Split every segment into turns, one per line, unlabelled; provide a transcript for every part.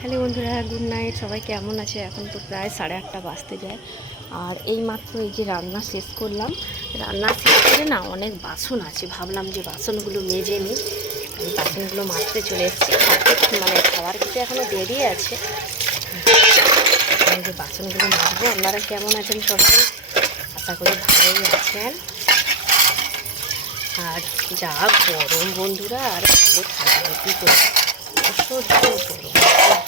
Hello বন্ধুরা, good night. সবাই কেমন আছে? এখন তো প্রায় সাড়ে আটটা বাজতে যায়। আর এই মাত্র এই যে রান্না শেষ করলাম। রান্না শেষ করে না, অনেক বাসন আছে। ভাবলাম যে বাসনগুলো মেজে নিই। আমি বাসনগুলো মাজতে চলে এসেছি। মানে খাবার খেতে এখনও দেরি আছে। যে বাসনগুলো মাজবো। আপনারা কেমন আছেন সবাই? আশা করি ভালোই আছেন। আর যা গরম বন্ধুরা, আর ভালো থাকবে কী করব? অসহ্য গরম।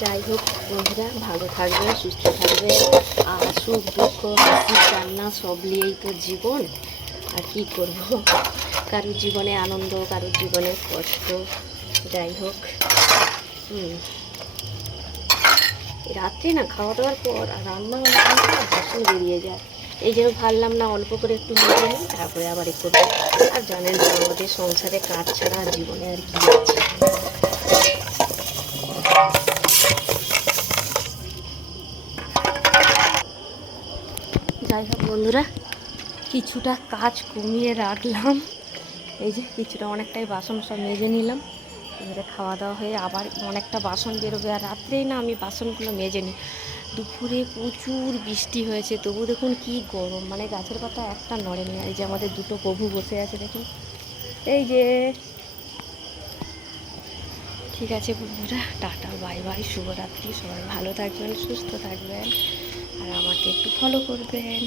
যাই হোক, বন্ধুরা, ভালো থাকবে সুস্থ থাকবে আর সুখ, দুঃখ, হাসি, কান্না সব নিয়েই তো জীবন। আর কি করব? কারোর জীবনে আনন্দ, কারোর জীবনে কষ্ট। যাই হোক, হুম। রাত্রে না খাওয়া দাওয়ার পর রান্না বাসন বেরিয়ে যায়। এই জন্য ভাবলাম না অল্প করে একটু মেজে নিই, তারপরে আবার এ করব আর জানেন তো আমাদের সংসারে কাজ ছাড়া জীবনে আর কি আছে। যাই হোক বন্ধুরা, কিছুটা কাজ কমিয়ে রাখলাম। এই যে কিছুটা অনেকটাই বাসন সব মেজে নিলাম। এবারে খাওয়া দাওয়া হয়ে আবার অনেকটা বাসন বেরোবে। আর রাত্রেই না আমি বাসনগুলো মেজে নিই। দুপুরে প্রচুর বৃষ্টি হয়েছে, তবু দেখুন কি গরম। মানে গাছের পাতা একটা নড়ে নড়েনি, এই যে আমাদের দুটো প্রভু বসে আছে দেখুন। এই যে। ঠিক আছে বন্ধুরা, টাটা, বাই বাই, শুভরাত্রি, সবাই ভালো থাকবেন, সুস্থ থাকবেন, আর আমাকে একটু ফলো করবেন।